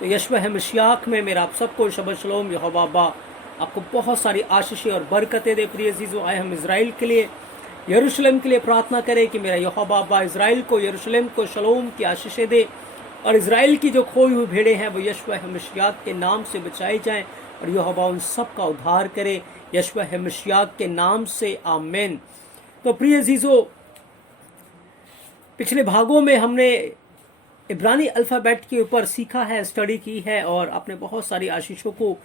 तो यशवा मशीयाक में मेरा आप सबको शब शलोम। यहोवा अब्बा आपको बहुत सारी आशीषें और बरकतें दे। प्रिय अजीजों, आए हम इज़राइल के लिए, यरूशलेम के लिए प्रार्थना करें कि मेरा यहोवा अब्बा इज़राइल को, यरूशलेम को शलोम की आशीषें दे, और इज़राइल की जो खोई हुई भेड़ें हैं वो यशवा मशीयाक के नाम से बचाई जाएं, और यहोवा उन सब का उद्धार करे यशवा मशीयाक के नाम से, आमीन। तो प्रिय अजीजों, पिछले भागों में हमने इब्रानी अल्फ़ाबेट के ऊपर सीखा है, स्टडी की है, और आपने बहुत सारी आशीषों को,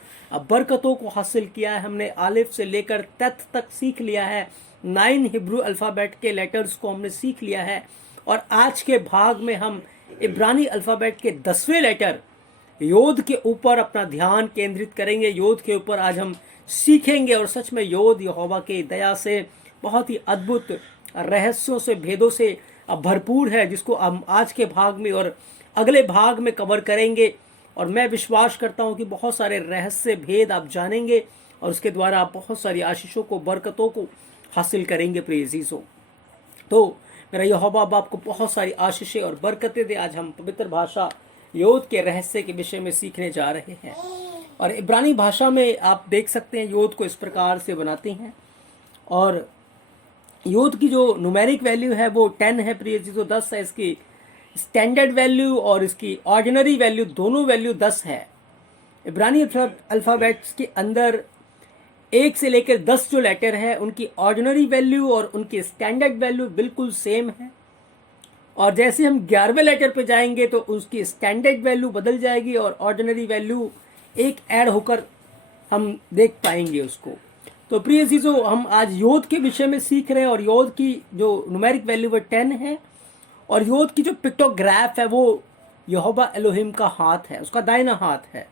बरकतों को हासिल किया है। हमने आलिफ से लेकर तत तक सीख लिया है। 9 हिब्रू अल्फ़ाबेट के लेटर्स को हमने सीख लिया है, और आज के भाग में हम इब्रानी अल्फ़ाबेट के 10वें लेटर योद के ऊपर अपना ध्यान केंद्रित करेंगे। योद के ऊपर आज हम सीखेंगे, और सच में योद यहोवा की दया से बहुत ही अद्भुत रहस्यों से, भेदों से भरपूर है, जिसको हम आज के भाग में और अगले भाग में कवर करेंगे। और मैं विश्वास करता हूं कि बहुत सारे रहस्य भेद आप जानेंगे, और उसके द्वारा आप बहुत सारी आशीषों को, बरकतों को हासिल करेंगे। प्रिय अजीजों, तो मेरा यहोवा आपको बहुत सारी आशीषें और बरकतें दे। आज हम पवित्र भाषा योद के रहस्य के विषय में सीखने जा रहे हैं, और इब्रानी भाषा में आप देख सकते हैं योद को इस प्रकार से बनाते हैं। और योद की जो न्यूमेरिक वैल्यू है वो 10 है। प्रिय चीज़ों, 10 है इसकी स्टैंडर्ड वैल्यू, और इसकी ऑर्डिनरी वैल्यू, दोनों वैल्यू 10 है। इब्रानी अल्फ़ाबेट्स के अंदर 1 से लेकर 10 जो लेटर है उनकी ऑर्डिनरी वैल्यू और उनकी स्टैंडर्ड वैल्यू बिल्कुल सेम है, और जैसे हम 11वें लेटर पे जाएंगे तो उसकी स्टैंडर्ड वैल्यू बदल जाएगी और ऑर्डिनरी वैल्यू एक ऐड होकर हम देख पाएंगे उसको। तो प्रिय अजीजों, हम आज योद के विषय में सीख रहे हैं, और योद की जो न्यूमेरिक वैल्यू वो 10 है, और योद की जो पिक्टोग्राफ है वो यहोवा एलोहिम का हाथ है, उसका दाहिना हाथ है।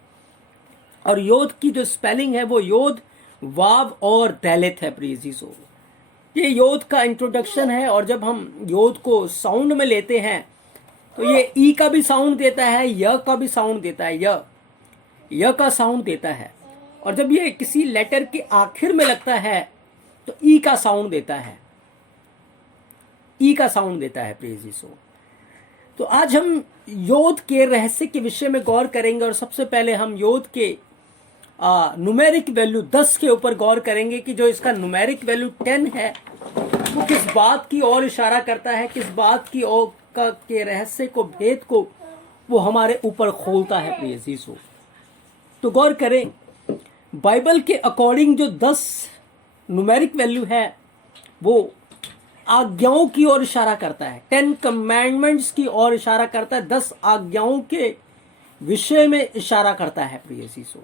और योद की जो स्पेलिंग है वो योद, वाव और दैलित है। प्रिय अजीजों, ये योद का इंट्रोडक्शन है, और जब हम योद को साउंड में लेते हैं तो ये ई का भी साउंड देता है, य का भी साउंड देता है, य का साउंड देता है, और जब ये किसी लेटर के आखिर में लगता है तो ई का साउंड देता है, ई का साउंड देता है। प्रिय अजीजों, तो आज हम योद के रहस्य के विषय में गौर करेंगे, और सबसे पहले हम योद के न्यूमेरिक वैल्यू 10 के ऊपर गौर करेंगे कि जो इसका न्यूमेरिक वैल्यू 10 है वो किस बात की ओर इशारा करता है, किस बात की ओर के रहस्य को, भेद को वो हमारे ऊपर खोलता है। प्रिय अजीजों, तो गौर करें, बाइबल के अकॉर्डिंग जो 10 न्यूमेरिक वैल्यू है वो आज्ञाओं की ओर इशारा करता है, 10 कमांडमेंट्स की ओर इशारा करता है, 10 आज्ञाओं के विषय में इशारा करता है। प्रिय अजीजों,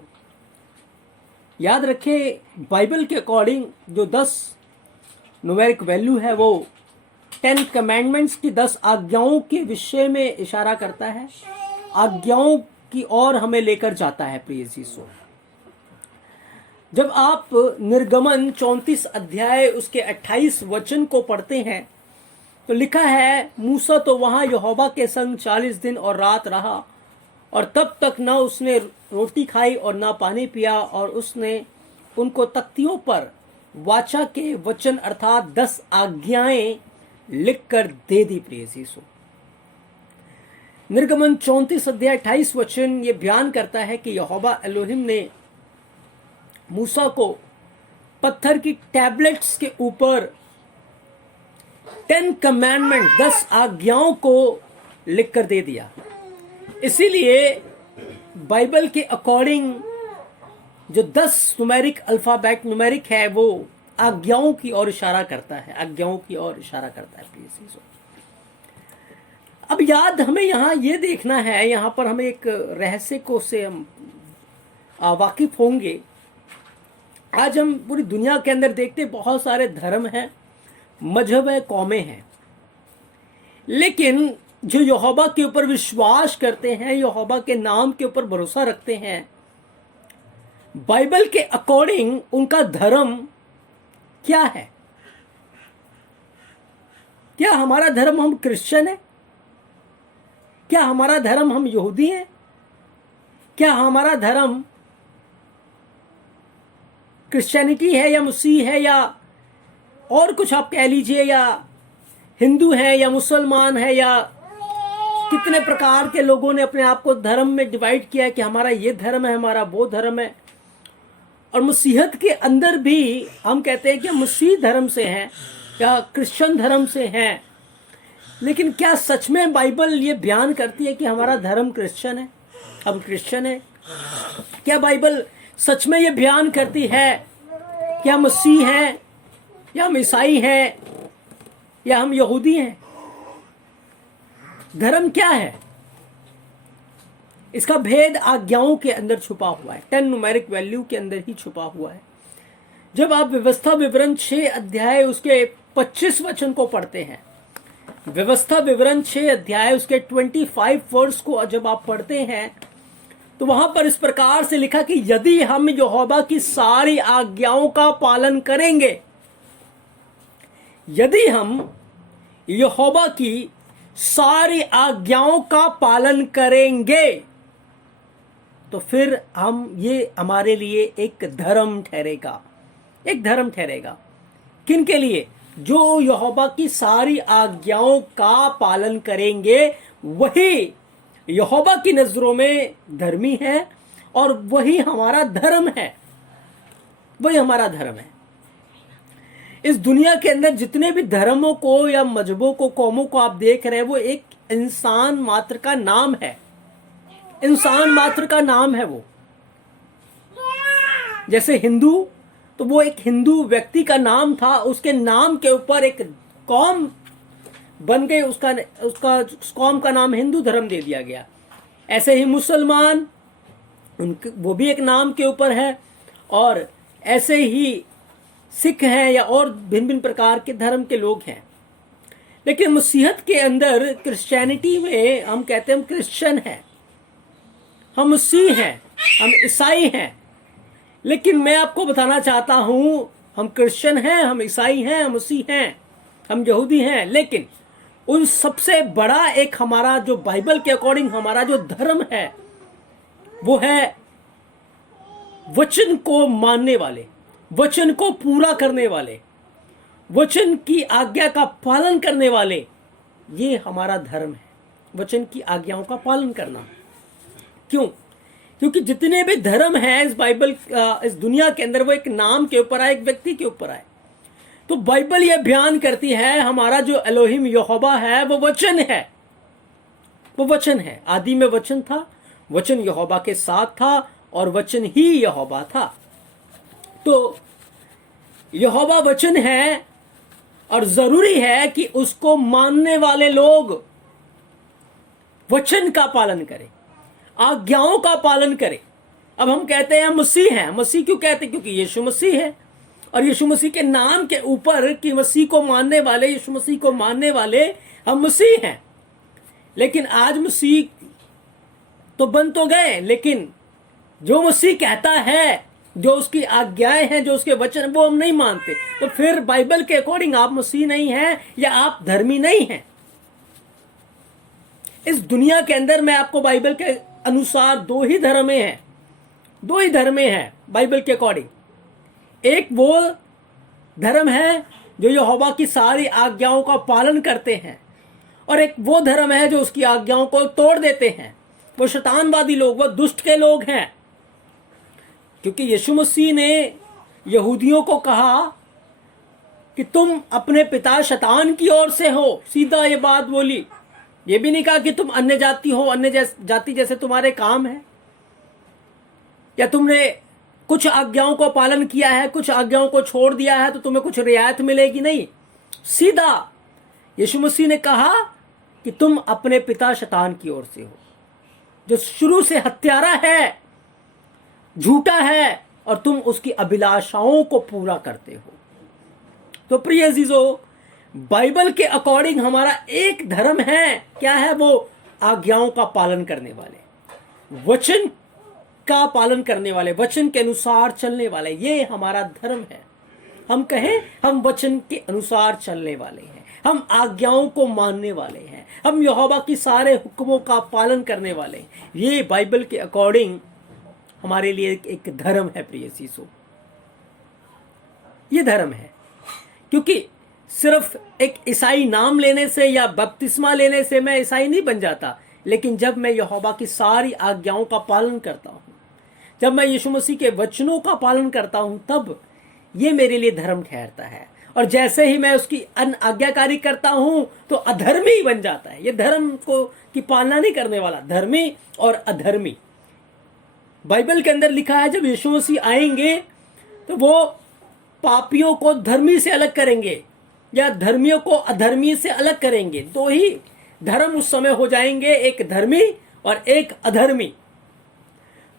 याद रखें, बाइबल के अकॉर्डिंग जो 10 न्यूमेरिक वैल्यू है वो 10 कमांडमेंट्स की, 10 आज्ञाओं के विषय में इशारा करता है, आज्ञाओं की ओर हमें लेकर जाता है। प्रिय अजीजों, जब आप निर्गमन 34 अध्याय उसके 28 वचन को पढ़ते हैं तो लिखा है, मूसा तो वहां यहोवा के संग 40 दिन और रात रहा, और तब तक न उसने रोटी खाई और न पानी पिया, और उसने उनको तख्तियों पर वाचा के वचन अर्थात 10 आज्ञाएं लिखकर दे दी। प्रिय अजीजों, निर्गमन 34 अध्याय 28 वचन ये बयान करता है कि यहोवा एलोहिम ने मूसा को पत्थर की टैबलेट्स के ऊपर 10 कमांडमेंट, 10 आज्ञाओं को लिखकर दे दिया। इसीलिए बाइबल के अकॉर्डिंग जो 10 न्यूमेरिक अल्फाबेट न्यूमेरिक है वो आज्ञाओं की ओर इशारा करता है, आज्ञाओं की ओर इशारा करता है। प्लीज, अब याद हमें यहाँ ये देखना है, यहाँ पर हमें एक रहस्य को से हम वाकिफ होंगे। आज हम पूरी दुनिया के अंदर देखते बहुत सारे धर्म हैं, मजहब है, कौमें हैं, लेकिन जो यहोवा के ऊपर विश्वास करते हैं, यहोवा के नाम के ऊपर भरोसा रखते हैं, बाइबल के अकॉर्डिंग उनका धर्म क्या है? क्या हमारा धर्म हम क्रिश्चियन है? क्या हमारा धर्म हम यहूदी हैं? क्या हमारा धर्म क्रिश्चियनिटी है या मसीह है या और कुछ आप कह लीजिए, या हिंदू है या मुसलमान है या कितने प्रकार के लोगों ने अपने आप को धर्म में डिवाइड किया है कि हमारा ये धर्म है, हमारा वो धर्म है। और मसीहत के अंदर भी हम कहते हैं कि मसीह धर्म से हैं या क्रिश्चियन धर्म से हैं, लेकिन क्या सच में बाइबल ये बयान करती है कि हमारा धर्म क्रिश्चियन है, हम क्रिश्चियन है? क्या बाइबल सच में ये बयान करती है कि हम मसीह हैं या हम ईसाई हैं या हम यहूदी हैं? धर्म क्या है? इसका भेद आज्ञाओं के अंदर छुपा हुआ है, 10 न्यूमेरिक वैल्यू के अंदर ही छुपा हुआ है। जब आप व्यवस्था विवरण 6 अध्याय उसके 25 वचन को पढ़ते हैं, व्यवस्था विवरण 6 अध्याय उसके 25 वर्स को जब आप पढ़ते हैं, तो वहां पर इस प्रकार से लिखा कि यदि हम यहोवा की सारी आज्ञाओं का पालन करेंगे, यदि हम यहोवा की सारी आज्ञाओं का पालन करेंगे, तो फिर हम ये हमारे लिए एक धर्म ठहरेगा, एक धर्म ठहरेगा। किन के लिए? जो यहोवा की सारी आज्ञाओं का पालन करेंगे, वही यहोवा की नजरों में धर्मी है और वही हमारा धर्म है, वही हमारा धर्म है। इस दुनिया के अंदर जितने भी धर्मों को या मजहबों को, कौमों को आप देख रहे हैं, वो एक इंसान मात्र का नाम है, इंसान मात्र का नाम है वो। जैसे हिंदू, तो वो एक हिंदू व्यक्ति का नाम था, उसके नाम के ऊपर एक कौम बन गई, उसका उस कौम का नाम हिंदू धर्म दे दिया गया। ऐसे ही मुसलमान, वो भी एक नाम के ऊपर है, और ऐसे ही सिख हैं या और भिन्न भिन्न प्रकार के धर्म के लोग हैं। लेकिन मसीहत के अंदर, क्रिश्चियनिटी में हम कहते हैं हम क्रिश्चियन हैं, हम मसीह हैं, हम ईसाई हैं। लेकिन मैं आपको बताना चाहता हूं, हम क्रिश्चियन हैं, हम ईसाई हैं, हम मसीह हैं, हम यहूदी हैं, लेकिन उन सबसे बड़ा एक हमारा जो बाइबल के अकॉर्डिंग हमारा जो धर्म है, वो है वचन को मानने वाले, वचन को पूरा करने वाले, वचन की आज्ञा का पालन करने वाले। ये हमारा धर्म है, वचन की आज्ञाओं का पालन करना। क्यों? क्योंकि जितने भी धर्म हैं इस बाइबल, इस दुनिया के अंदर, वो एक नाम के ऊपर आए, एक व्यक्ति के ऊपर आए। तो बाइबल यह बयान करती है हमारा जो एलोहिम यहोवा है वो वचन है, वो वचन है। आदि में वचन था, वचन यहोवा के साथ था और वचन ही यहोवा था। तो यहोवा वचन है और जरूरी है कि उसको मानने वाले लोग वचन का पालन करें, आज्ञाओं का पालन करें। अब हम कहते हैं मसीह हैं, मसीह क्यों कहते हैं? क्योंकि यीशु मसीह है, और यीशु मसीह के नाम के ऊपर कि मसीह को मानने वाले, यीशु मसीह को मानने वाले हम मसीह हैं। लेकिन आज मसीह तो बन तो गए, लेकिन जो मसीह कहता है, जो उसकी आज्ञाएं हैं, जो उसके वचन, वो हम नहीं मानते। तो फिर बाइबल के अकॉर्डिंग आप मसीह नहीं हैं या आप धर्मी नहीं हैं। इस दुनिया के अंदर मैं आपको बाइबल के अनुसार दो ही धर्में हैं बाइबल के अकॉर्डिंग। एक वो धर्म है जो यहोवा की सारी आज्ञाओं का पालन करते हैं, और एक वो धर्म है जो उसकी आज्ञाओं को तोड़ देते हैं। वो शैतानवादी लोग, वो दुष्ट के लोग हैं। क्योंकि यीशु मसीह ने यहूदियों को कहा कि तुम अपने पिता शैतान की ओर से हो, सीधा ये बात बोली। ये भी नहीं कहा कि तुम अन्य जाति हो, अन्य जाति जैसे तुम्हारे काम है, या तुमने कुछ आज्ञाओं को पालन किया है, कुछ आज्ञाओं को छोड़ दिया है तो तुम्हें कुछ रियायत मिलेगी। नहीं, सीधा यीशु मसीह ने कहा कि तुम अपने पिता शैतान की ओर से हो, जो शुरू से हत्यारा है, झूठा है, और तुम उसकी अभिलाषाओं को पूरा करते हो। तो प्रिय अजीजों, बाइबल के अकॉर्डिंग हमारा एक धर्म है। क्या है वो? आज्ञाओं का पालन करने वाले, वचन का पालन करने वाले, वचन के अनुसार चलने वाले। ये हमारा धर्म है। हम कहें हम वचन के अनुसार चलने वाले हैं, हम आज्ञाओं को मानने वाले हैं, हम यहोवा की सारे हुक्मों का पालन करने वाले हैं। ये बाइबल के अकॉर्डिंग हमारे लिए एक धर्म है प्रिय सीसो, ये धर्म है। क्योंकि सिर्फ एक ईसाई नाम लेने से या बपतिस्मा लेने से मैं ईसाई नहीं बन जाता, लेकिन जब मैं यहोवा की सारी आज्ञाओं का पालन करता हूँ, जब मैं यीशु मसीह के वचनों का पालन करता हूँ, तब ये मेरे लिए धर्म ठहरता है। और जैसे ही मैं उसकी आज्ञाकारी करता हूँ तो अधर्मी बन जाता है। ये धर्म को की पालना नहीं करने वाला, धर्मी और अधर्मी। बाइबल के अंदर लिखा है जब यीशु मसीह आएंगे तो वो पापियों को धर्मी से अलग करेंगे या धर्मियों को अधर्मी से अलग करेंगे। दो ही धर्म उस समय हो जाएंगे, एक धर्मी और एक अधर्मी।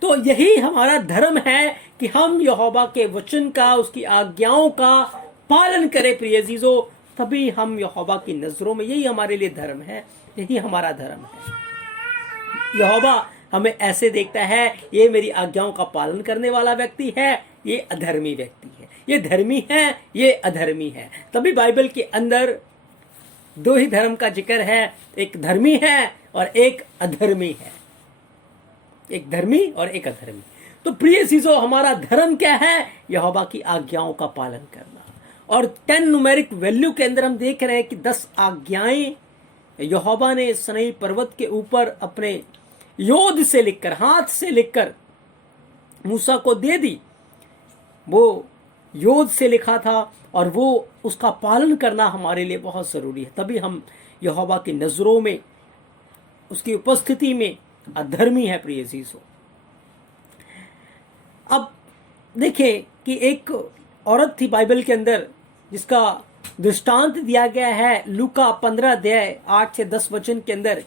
तो यही हमारा धर्म है कि हम यहोवा के वचन का, उसकी आज्ञाओं का पालन करें प्रिय जीजो, तभी हम यहोवा की नजरों में, यही हमारे लिए धर्म है, यही हमारा धर्म है। यहोवा हमें ऐसे देखता है, ये मेरी आज्ञाओं का पालन करने वाला व्यक्ति है, ये अधर्मी व्यक्ति है, ये धर्मी है, ये अधर्मी है। तभी बाइबल के अंदर दो ही धर्म का जिक्र है, एक धर्मी है और एक अधर्मी है, एक धर्मी और एक अधर्मी। तो प्रिय चीजों, हमारा धर्म क्या है? यहोवा की आज्ञाओं का पालन करना। और 10 न्यूमेरिक वैल्यू के अंदर हम देख रहे हैं कि 10 आज्ञाएं यहोवा ने सनई पर्वत के ऊपर अपने योद से लिखकर, हाथ से लिखकर मूसा को दे दी। वो योद से लिखा था और वो उसका पालन करना हमारे लिए बहुत जरूरी है। तभी हम यहोवा की नजरों में, उसकी उपस्थिति में अधर्मी है प्रिय जीसो। अब देखिए कि एक औरत थी बाइबल के अंदर जिसका दृष्टांत दिया गया है लूका 15 अध्याय 8 से 10 वचन के अंदर,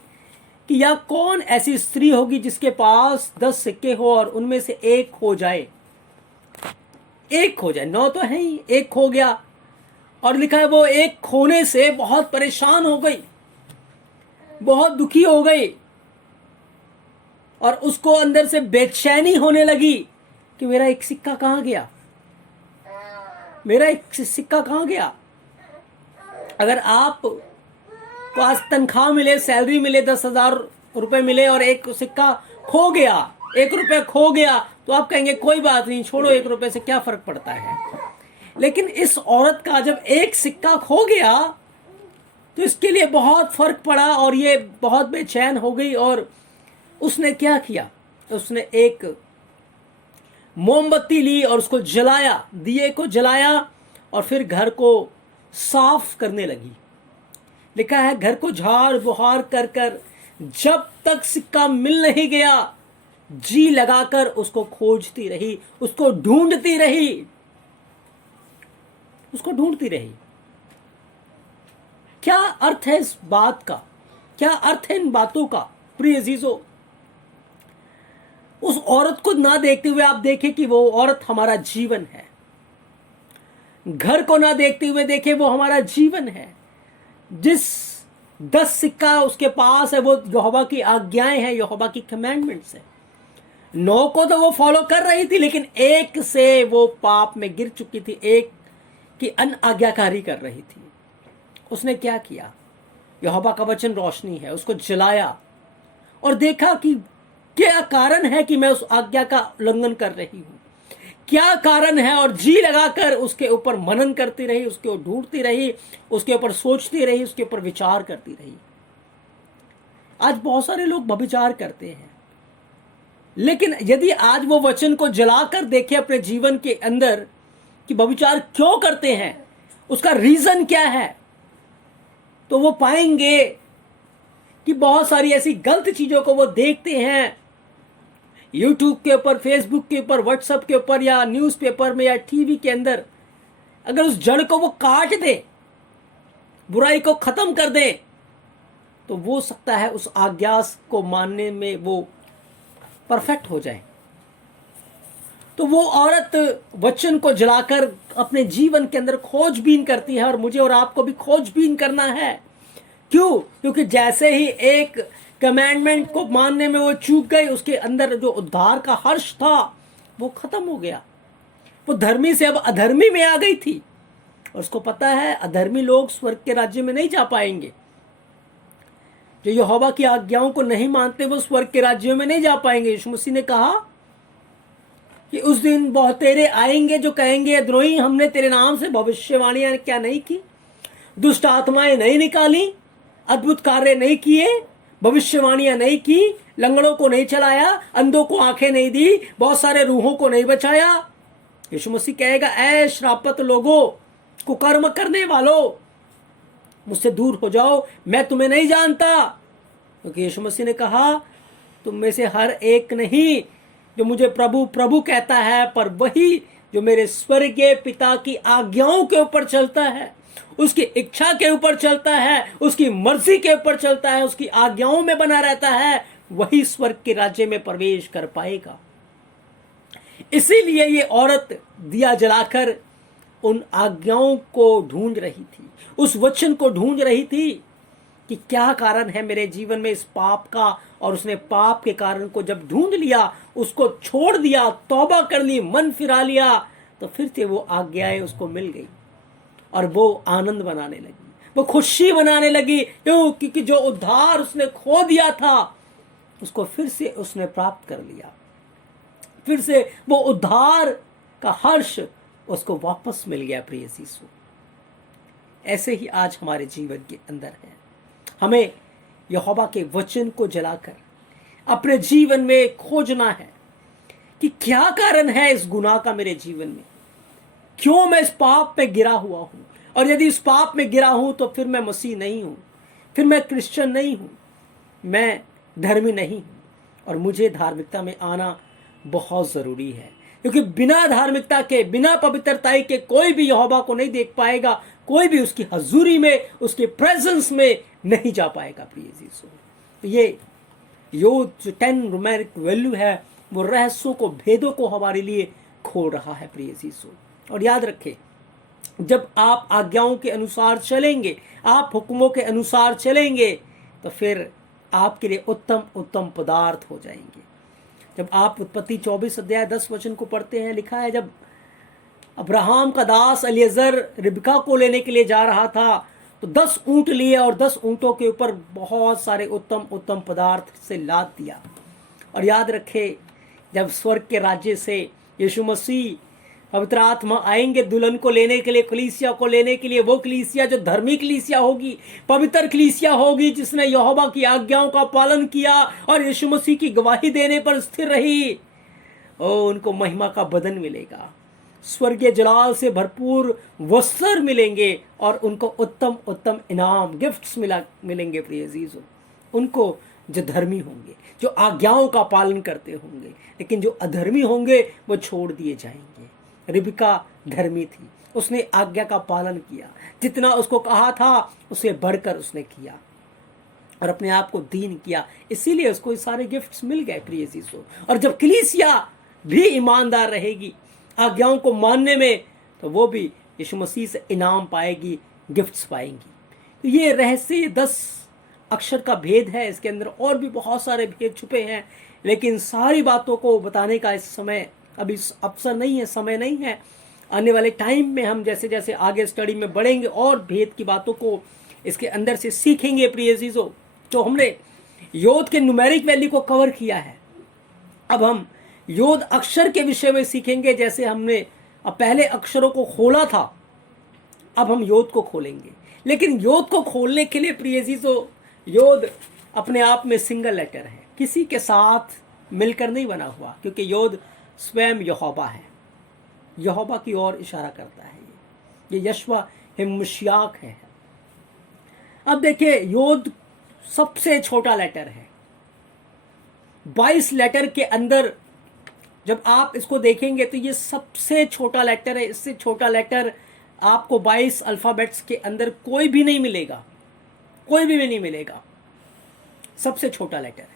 कि या कौन ऐसी स्त्री होगी जिसके पास 10 सिक्के हो और उनमें से एक खो जाए। एक खो जाए, 9 तो है ही, एक खो गया। और लिखा है वो एक खोने से बहुत परेशान हो गई, बहुत दुखी हो गई और उसको अंदर से बेचैनी होने लगी कि मेरा एक सिक्का कहां गया, मेरा एक सिक्का कहां गया। अगर आप को आज तनख्वाह मिले, सैलरी मिले, 10,000 रुपए मिले और एक सिक्का खो गया, 1 रुपया खो गया, तो आप कहेंगे कोई बात नहीं, छोड़ो, 1 रुपए से क्या फर्क पड़ता है। लेकिन इस औरत का जब एक सिक्का खो गया तो इसके लिए बहुत फर्क पड़ा और ये बहुत बेचैन हो गई। और उसने क्या किया? उसने एक मोमबत्ती ली और उसको जलाया, दिए को जलाया और फिर घर को साफ करने लगी। लिखा है घर को झाड़ बुहार कर कर जब तक सिक्का मिल नहीं गया, जी लगाकर उसको खोजती रही, उसको ढूंढती रही, उसको ढूंढती रही। क्या अर्थ है इस बात का? क्या अर्थ है इन बातों का प्रिय अजीजों? उस औरत को ना देखते हुए आप देखें कि वो औरत हमारा जीवन है। घर को ना देखते हुए देखें वो हमारा जीवन है। जिस 10 सिक्का उसके पास है वो यहोवा की आज्ञाएं हैं, यहोवा की कमांडमेंट्स है। 9 को तो वो फॉलो कर रही थी, लेकिन एक से वो पाप में गिर चुकी थी, एक की अनआज्ञाकारी कर रही थी। उसने क्या किया? यहोवा का वचन रोशनी है, उसको जलाया और देखा कि क्या कारण है कि मैं उस आज्ञा का उल्लंघन कर रही हूं, क्या कारण है, और जी लगाकर उसके ऊपर मनन करती रही, उसके ऊपर ढूंढती रही, उसके ऊपर सोचती रही, उसके ऊपर विचार करती रही। आज बहुत सारे लोग व्यभिचार करते हैं, लेकिन यदि आज वो वचन को जलाकर देखे अपने जीवन के अंदर कि व्यभिचार क्यों करते हैं, उसका रीजन क्या है, तो वो पाएंगे कि बहुत सारी ऐसी गलत चीजों को वो देखते हैं यूट्यूब के ऊपर, फेसबुक के ऊपर, व्हाट्सएप के ऊपर या न्यूज़पेपर में या टीवी के अंदर। अगर उस जड़ को वो काट दे, बुराई को खत्म कर दे, तो वो सकता है उस आज्ञा को मानने में वो परफेक्ट हो जाए। तो वो औरत वचन को जलाकर अपने जीवन के अंदर खोजबीन करती है और मुझे और आपको भी खोजबीन करना है। क्यों? क्योंकि जैसे ही एक कमांडमेंट को मानने में वो चूक गई, उसके अंदर जो उद्धार का हर्ष था वो खत्म हो गया। वो धर्मी से अब अधर्मी में आ गई थी और उसको पता है अधर्मी लोग स्वर्ग के राज्य में नहीं जा पाएंगे। जो यहोवा की आज्ञाओं को नहीं मानते वो स्वर्ग के राज्यों में नहीं जा पाएंगे। यीशु मसीह ने कहा कि उस दिन बहुतेरे आएंगे जो कहेंगे द्रोही, हमने तेरे नाम से भविष्यवाणियां क्या नहीं की, दुष्ट आत्माएं नहीं निकाली, अद्भुत कार्य नहीं किए, भविष्यवाणियां नहीं की, लंगड़ों को नहीं चलाया, अंधों को आंखें नहीं दी, बहुत सारे रूहों को नहीं बचाया। यीशु मसीह कहेगा, ऐ श्रापित लोगों, कुकर्म करने वालों, मुझसे दूर हो जाओ, मैं तुम्हें नहीं जानता। क्योंकि यीशु मसीह ने कहा, तुम में से हर एक नहीं जो मुझे प्रभु प्रभु कहता है, पर वही जो मेरे स्वर्गीय पिता की आज्ञाओं के ऊपर चलता है, उसकी इच्छा के ऊपर चलता है, उसकी मर्जी के ऊपर चलता है, उसकी आज्ञाओं में बना रहता है, वही स्वर्ग के राज्य में प्रवेश कर पाएगा। इसीलिए ये औरत दिया जलाकर उन आज्ञाओं को ढूंढ रही थी, उस वचन को ढूंढ रही थी कि क्या कारण है मेरे जीवन में इस पाप का। और उसने पाप के कारण को जब ढूंढ लिया, उसको छोड़ दिया, तौबा कर ली, मन फिरा लिया, तो फिर से वो आज्ञाएं उसको मिल गई और वो आनंद बनाने लगी, वो खुशी बनाने लगी। क्यों? क्योंकि जो उद्धार उसने खो दिया था, उसको फिर से उसने प्राप्त कर लिया। फिर से वो उद्धार का हर्ष उसको वापस मिल गया। प्रिय यीशु, ऐसे ही आज हमारे जीवन के अंदर है। हमें यहोवा के वचन को जलाकर अपने जीवन में खोजना है कि क्या कारण है इस गुनाह का मेरे जीवन में, क्यों मैं इस पाप में गिरा हुआ हूं। और यदि इस पाप में गिरा हूं तो फिर मैं मसीह नहीं हूं, फिर मैं क्रिश्चियन नहीं हूं, मैं धर्मी नहीं हूं और मुझे धार्मिकता में आना बहुत जरूरी है। क्योंकि बिना धार्मिकता के, बिना पवित्रता के कोई भी यहोवा को नहीं देख पाएगा, कोई भी उसकी हजूरी में, उसके प्रेजेंस में नहीं जा पाएगा। प्रिय यीशु, तो ये योग जो 10 न्यूमेरिक वैल्यू है, वो रहस्यों को, भेदों को हमारे लिए खोल रहा है। प्रिय यीशु, और याद रखें, जब आप आज्ञाओं के अनुसार चलेंगे, आप हुक्मों के अनुसार चलेंगे, तो फिर आपके लिए उत्तम उत्तम पदार्थ हो जाएंगे। जब आप उत्पत्ति 24 अध्याय 10 वचन को पढ़ते हैं, लिखा है, जब अब्राहम का दास एलिएजर रिबका को लेने के लिए जा रहा था, तो 10 ऊंट लिए और 10 ऊंटों के ऊपर बहुत सारे उत्तम उत्तम पदार्थ से लाद दिया। और याद रखे, जब स्वर्ग के राज्य से यीशु मसीह, पवित्र आत्मा आएंगे दुल्हन को लेने के लिए, कलीसिया को लेने के लिए, वो कलीसिया जो धर्मी कलीसिया होगी, पवित्र कलीसिया होगी, जिसने यहोवा की आज्ञाओं का पालन किया और यीशु मसीह की गवाही देने पर स्थिर रही, उनको महिमा का बदन मिलेगा, स्वर्गीय जलाल से भरपूर वस्त्र मिलेंगे और उनको उत्तम उत्तम इनाम, गिफ्ट्स मिलेंगे। प्रिय अजीजों, उनको जो धर्मी होंगे, जो आज्ञाओं का पालन करते होंगे, लेकिन जो अधर्मी होंगे वो छोड़ दिए जाएंगे। रिबका धर्मी थी, उसने आज्ञा का पालन किया, जितना उसको कहा था उसे बढ़कर उसने किया और अपने आप को दीन किया, इसीलिए उसको ये सारे गिफ्ट्स मिल गए। प्रिय यीशु, और जब कलीसिया भी ईमानदार रहेगी आज्ञाओं को मानने में, तो वो भी यीशु मसीह से इनाम पाएगी, गिफ्ट्स पाएंगी। तो ये रहस्य 10 अक्षर का भेद है, इसके अंदर और भी बहुत सारे भेद छुपे हैं, लेकिन सारी बातों को बताने का इस समय अभी अवसर नहीं है, समय नहीं है। आने वाले टाइम में हम जैसे जैसे आगे स्टडी में बढ़ेंगे और भेद की बातों को इसके अंदर से सीखेंगे। प्रिय चीजों, जो हमने योद के न्यूमेरिक वैल्यू को कवर किया है, अब हम योद अक्षर के विषय में सीखेंगे। जैसे हमने पहले अक्षरों को खोला था, अब हम योद को खोलेंगे। लेकिन योद को खोलने के लिए प्रिय चीजों, योद अपने आप में सिंगल लेटर है, किसी के साथ मिलकर नहीं बना हुआ, क्योंकि योद स्वयं यहोवा है, यहोवा की ओर इशारा करता है। ये यशवा मशियाक है। अब देखिए, योद सबसे छोटा लेटर है। 22 लेटर के अंदर जब आप इसको देखेंगे तो ये सबसे छोटा लेटर है। इससे छोटा लेटर आपको 22 अल्फाबेट्स के अंदर कोई भी नहीं मिलेगा, कोई भी नहीं मिलेगा। सबसे छोटा लेटर है।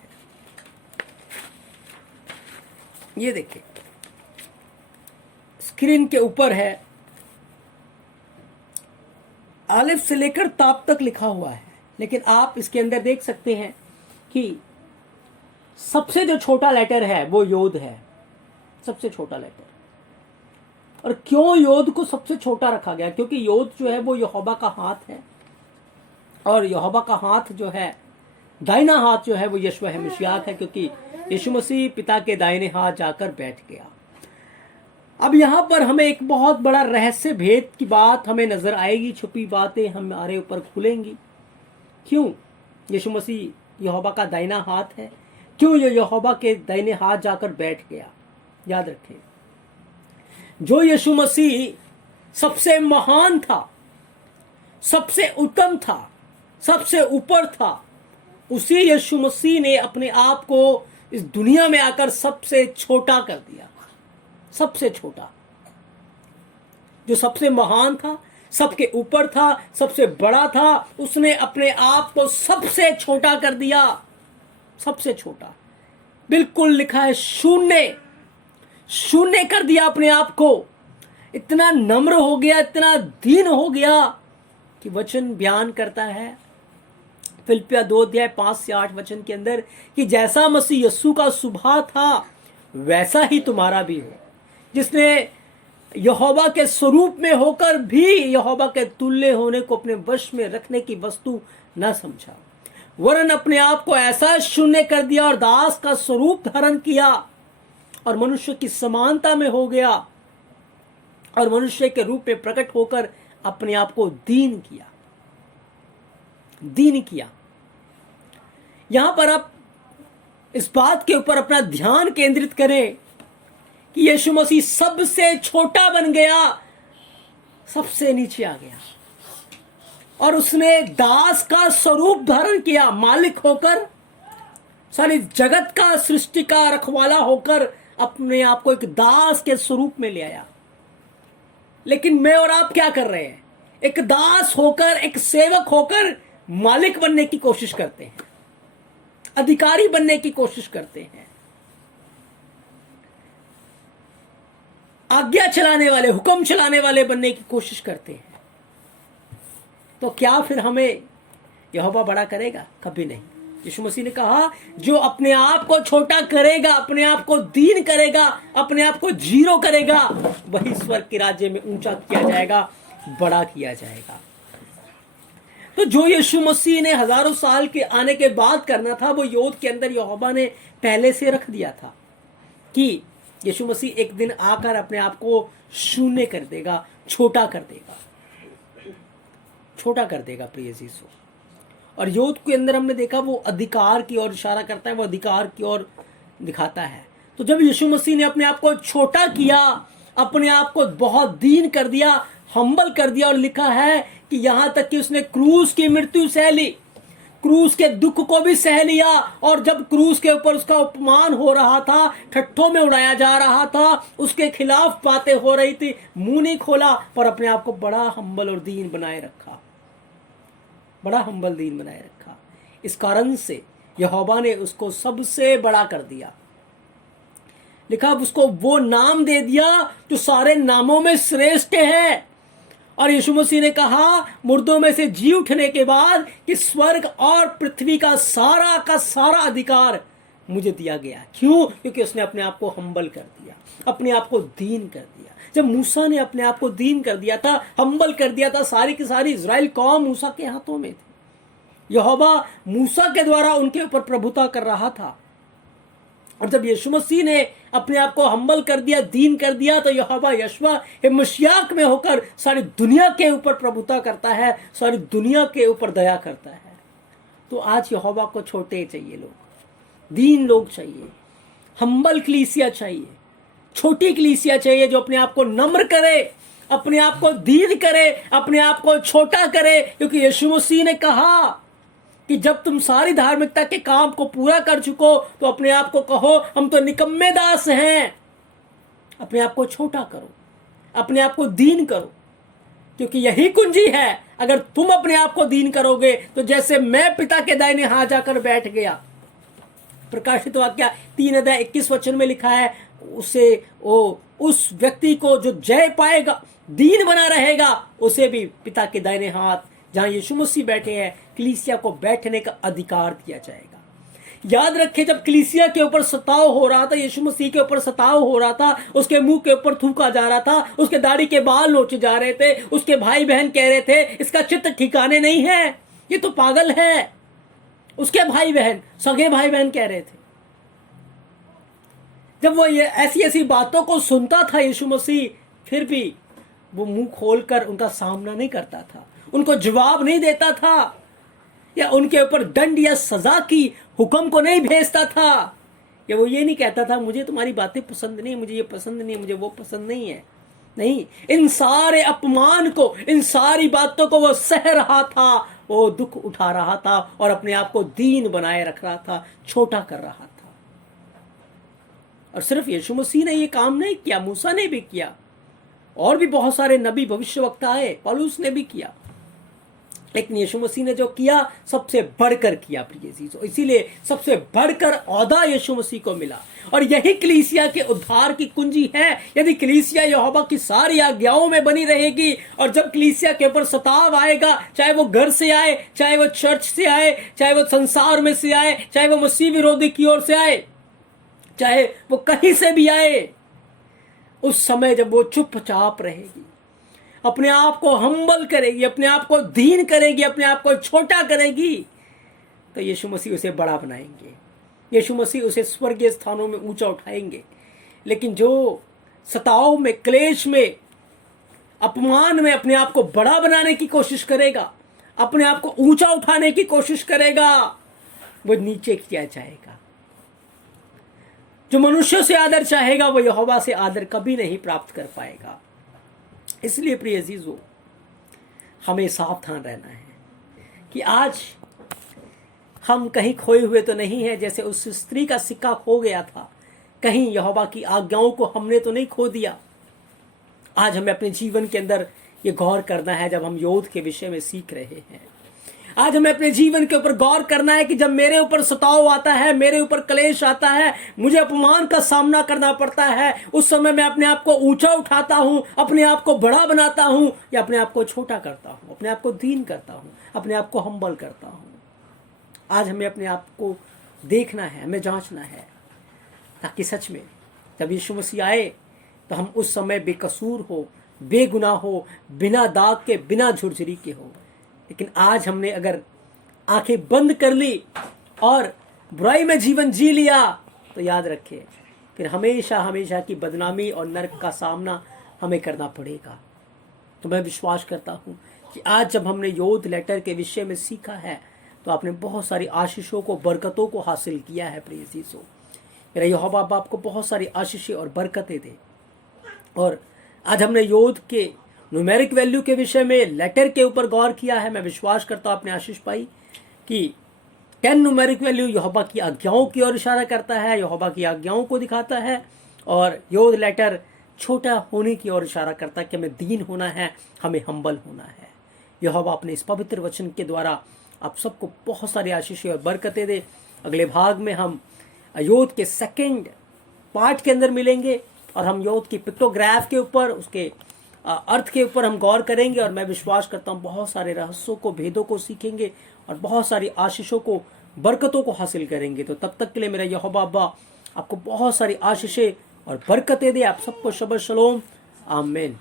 ये देखिए, स्क्रीन के ऊपर है, आलिफ से लेकर ताब तक लिखा हुआ है, लेकिन आप इसके अंदर देख सकते हैं कि सबसे जो छोटा लेटर है वो योद है, सबसे छोटा लेटर। और क्यों योद को सबसे छोटा रखा गया? क्योंकि योद जो है वो यहोवा का हाथ है, और यहोवा का हाथ जो है, दाहिना हाथ जो है वो यशवा मशियाक है, क्योंकि यीशु मसीह पिता के दाहिने हाथ जाकर बैठ गया। अब यहां पर हमें एक बहुत बड़ा रहस्य भेद की बात हमें नजर आएगी, छुपी बातें हमारे ऊपर खुलेंगी। क्यों यीशु मसीह यहोवा का दाहिना हाथ है? क्यों ये यहोवा के दाहिने हाथ जाकर बैठ गया? याद रखें, जो यीशु मसीह सबसे महान था, सबसे उत्तम था, सबसे ऊपर था, उसी यीशु मसीह ने अपने आप को इस दुनिया में आकर सबसे छोटा कर दिया। सबसे छोटा, जो सबसे महान था, सबके ऊपर था, सबसे बड़ा था, उसने अपने आप को सबसे छोटा कर दिया। सबसे छोटा, बिल्कुल लिखा है शून्य, शून्य कर दिया अपने आप को। इतना नम्र हो गया, इतना दीन हो गया कि वचन बयान करता है फिलिप्पियों 2:5-8 के अंदर कि जैसा मसीह यीशु का स्वभाव था वैसा ही तुम्हारा भी हो, जिसने यहोवा के स्वरूप में होकर भी यहोवा के तुल्य होने को अपने वश में रखने की वस्तु न समझा, वरन अपने आप को ऐसा शून्य कर दिया और दास का स्वरूप धारण किया और मनुष्य की समानता में हो गया और मनुष्य के रूप में प्रकट होकर अपने आप को दीन किया। दीन किया। यहां पर आप इस बात के ऊपर अपना ध्यान केंद्रित करें कि यीशु मसीह सबसे छोटा बन गया, सबसे नीचे आ गया और उसने दास का स्वरूप धारण किया। मालिक होकर, सारी जगत का सृष्टि का रखवाला होकर अपने आप को एक दास के स्वरूप में ले आया। लेकिन मैं और आप क्या कर रहे हैं? एक दास होकर, एक सेवक होकर मालिक बनने की कोशिश करते हैं, अधिकारी बनने की कोशिश करते हैं, आज्ञा चलाने वाले, हुक्म चलाने वाले बनने की कोशिश करते हैं। तो क्या फिर हमें यहोवा बड़ा करेगा? कभी नहीं। यीशु मसीह ने कहा जो अपने आप को छोटा करेगा, अपने आप को दीन करेगा, अपने आप को जीरो करेगा, वही स्वर्ग के राज्य में ऊंचा किया जाएगा, बड़ा किया जाएगा। तो जो यीशु मसीह ने हजारों साल के आने के बाद करना था, वो योद के अंदर यहोवा ने पहले से रख दिया था कि यीशु मसीह एक दिन आकर अपने आप को शून्य कर देगा, छोटा कर देगा, छोटा कर देगा प्रिय यीशु। और योद के अंदर हमने देखा वो अधिकार की ओर इशारा करता है, वो अधिकार की ओर दिखाता है। तो जब यीशु मसीह ने अपने आप को छोटा किया, अपने आप को बहुत दीन कर दिया, हम्बल कर दिया, और लिखा है कि यहां तक कि उसने क्रूस की मृत्यु सह ली, क्रूस के दुख को भी सह लिया। और जब क्रूस के ऊपर उसका अपमान हो रहा था, ठट्ठों में उड़ाया जा रहा था, उसके खिलाफ बातें हो रही थी, मुंह नहीं खोला, पर अपने आप को बड़ा हम्बल और दीन बनाए रखा, बड़ा हम्बल दीन बनाए रखा। इस कारण से यहोवा ने उसको सबसे बड़ा कर दिया। लिखा उसको वो नाम दे दिया जो सारे नामों में श्रेष्ठ है। और यीशु मसीह ने कहा मुर्दों में से जी उठने के बाद कि स्वर्ग और पृथ्वी का सारा अधिकार मुझे दिया गया। क्यों? क्योंकि उसने अपने आप को हम्बल कर दिया, अपने आप को दीन कर दिया। जब मूसा ने अपने आप को दीन कर दिया था, हम्बल कर दिया था, सारी की सारी इजराइल कौम मूसा के हाथों में थी। यहोवा मूसा के द्वारा उनके ऊपर प्रभुता कर रहा था। और जब यीशु मसीह ने अपने आप को हम्बल कर दिया, दीन कर दिया, तो यहोवा यशवा मशियाक में होकर सारी दुनिया के ऊपर प्रभुता करता है, सारी दुनिया के ऊपर दया करता है। तो आज यहोवा को छोटे चाहिए लोग, दीन लोग चाहिए, हम्बल कलीसिया चाहिए, छोटी कलीसिया चाहिए जो अपने आप को नम्र करे, अपने आप को दीन करे, अपने आप को छोटा करे। क्योंकि यीशु मसीह ने कहा कि जब तुम सारी धार्मिकता के काम को पूरा कर चुको तो अपने आप को कहो हम तो निकम्मे दास हैं। अपने आप को छोटा करो, अपने आप को दीन करो, क्योंकि यही कुंजी है। अगर तुम अपने आप को दीन करोगे तो जैसे मैं पिता के दाहिने हाथ जाकर बैठ गया, प्रकाशित वाक्य 3:21 में लिखा है, उस व्यक्ति को जो जय पाएगा, दीन बना रहेगा, उसे भी पिता के दाहिने हाथ जहां यीशु मसीह बैठे हैं, कलीसिया को बैठने का अधिकार दिया जाएगा। याद रखें, जब कलीसिया के ऊपर सताव हो रहा था, यीशु मसीह के ऊपर सताव हो रहा था, उसके मुंह के ऊपर थूका जा रहा था, उसके दाढ़ी के बाल नोचे जा रहे थे, उसके भाई बहन कह रहे थे इसका चित्त ठिकाने नहीं है, ये तो पागल है। उसके भाई बहन, सगे भाई बहन कह रहे थे। जब वो ये ऐसी ऐसी बातों को सुनता था यीशु मसीह, फिर भी वो मुंह खोलकर उनका सामना नहीं करता था, उनको जवाब नहीं देता था, या उनके ऊपर दंड या सजा की हुक्म को नहीं भेजता था, या वो ये नहीं कहता था मुझे तुम्हारी बातें पसंद नहीं, मुझे ये पसंद नहीं, मुझे वो पसंद नहीं है। नहीं, इन सारे अपमान को, इन सारी बातों को वो सह रहा था, वो दुख उठा रहा था और अपने आप को दीन बनाए रख रहा था, छोटा कर रहा था। और सिर्फ यीशु मसीह ने ये काम नहीं किया, मूसा ने भी किया, और भी बहुत सारे नबी भविष्यवक्ता आए, पौलुस ने भी किया। लेकिन यीशु मसीह ने जो किया सबसे बढ़कर किया प्रिय चीजों, इसीलिए सबसे बढ़कर औदा यीशु मसीह को मिला। और यही कलीसिया के उद्धार की कुंजी है। यदि कलीसिया यहोवा की सारी आज्ञाओं में बनी रहेगी, और जब कलीसिया के ऊपर सताव आएगा, चाहे वो घर से आए, चाहे वो चर्च से आए, चाहे वो संसार में से आए, चाहे वो मसीह विरोधी की ओर से आए, चाहे वो कहीं से भी आए, उस समय जब वो चुपचाप रहेगी, अपने आप को हम्बल करेगी, अपने आप को दीन करेगी, अपने आप को छोटा करेगी, तो यीशु मसीह उसे बड़ा बनाएंगे, यीशु मसीह उसे स्वर्गीय स्थानों में ऊंचा उठाएंगे। लेकिन जो सताव में, क्लेश में, अपमान में अपने आप को बड़ा बनाने की कोशिश करेगा, अपने आप को ऊंचा उठाने की कोशिश करेगा, वो नीचे किया जाएगा। जो मनुष्यों से आदर चाहेगा वो यहोवा से आदर कभी नहीं प्राप्त कर पाएगा। इसलिए प्रिय अजीजों, हमें सावधान रहना है कि आज हम कहीं खोए हुए तो नहीं है, जैसे उस स्त्री का सिक्का खो गया था। कहीं यहोवा की आज्ञाओं को हमने तो नहीं खो दिया। आज हमें अपने जीवन के अंदर ये गौर करना है, जब हम योद्ध के विषय में सीख रहे हैं। आज हमें अपने जीवन के ऊपर गौर करना है कि जब मेरे ऊपर सताव आता है, मेरे ऊपर क्लेश आता है, मुझे अपमान का सामना करना पड़ता है, उस समय मैं अपने आप को ऊंचा उठाता हूं, अपने आप को बड़ा बनाता हूं, या अपने आप को छोटा करता हूं, अपने आप को दीन करता हूं, अपने आप को हम्बल करता हूं। आज हमें अपने आप को देखना है, हमें जांचना है, ताकि सच में जब यीशु मसीह आए तो हम उस समय बेकसूर हो, बेगुनाह हो, बिना दाग के, बिना झुरझुरी के हो। लेकिन आज हमने अगर आंखें बंद कर ली और बुराई में जीवन जी लिया, तो याद रखिए फिर हमेशा हमेशा की बदनामी और नरक का सामना हमें करना पड़ेगा। तो मैं विश्वास करता हूँ कि आज जब हमने योद्ध लेटर के विषय में सीखा है, तो आपने बहुत सारी आशीषों को, बरकतों को हासिल किया है प्रिय चीजों। मेरा यहोवा बाप आपको बहुत सारी आशीषें और बरकतें दे। और आज हमने योद्ध के न्यूमेरिक वैल्यू के विषय में, लेटर के ऊपर गौर किया है। मैं विश्वास करता हूँ आपने आशीष पाई कि 10 न्यूमेरिक वैल्यू यहोवा की आज्ञाओं की ओर इशारा करता है, यहोवा की आज्ञाओं को दिखाता है, और योद्ध लेटर छोटा होने की ओर इशारा करता है कि हमें दीन होना है, हमें हम्बल होना है। यहोवा अपने इस पवित्र वचन के द्वारा आप सबको बहुत सारी आशीषें और बरकतें दे। अगले भाग में हम योद्ध के सेकंड पार्ट के अंदर मिलेंगे, और हम योद्ध की पिक्टोग्राफ के ऊपर, उसके अर्थ के ऊपर हम गौर करेंगे। और मैं विश्वास करता हूँ बहुत सारे रहस्यों को, भेदों को सीखेंगे, और बहुत सारी आशीषों को, बरकतों को हासिल करेंगे। तो तब तक के लिए मेरा यहोवा अब्बा आपको बहुत सारी आशीषें और बरकतें दे। आप सबको शबद शलोम, आमीन।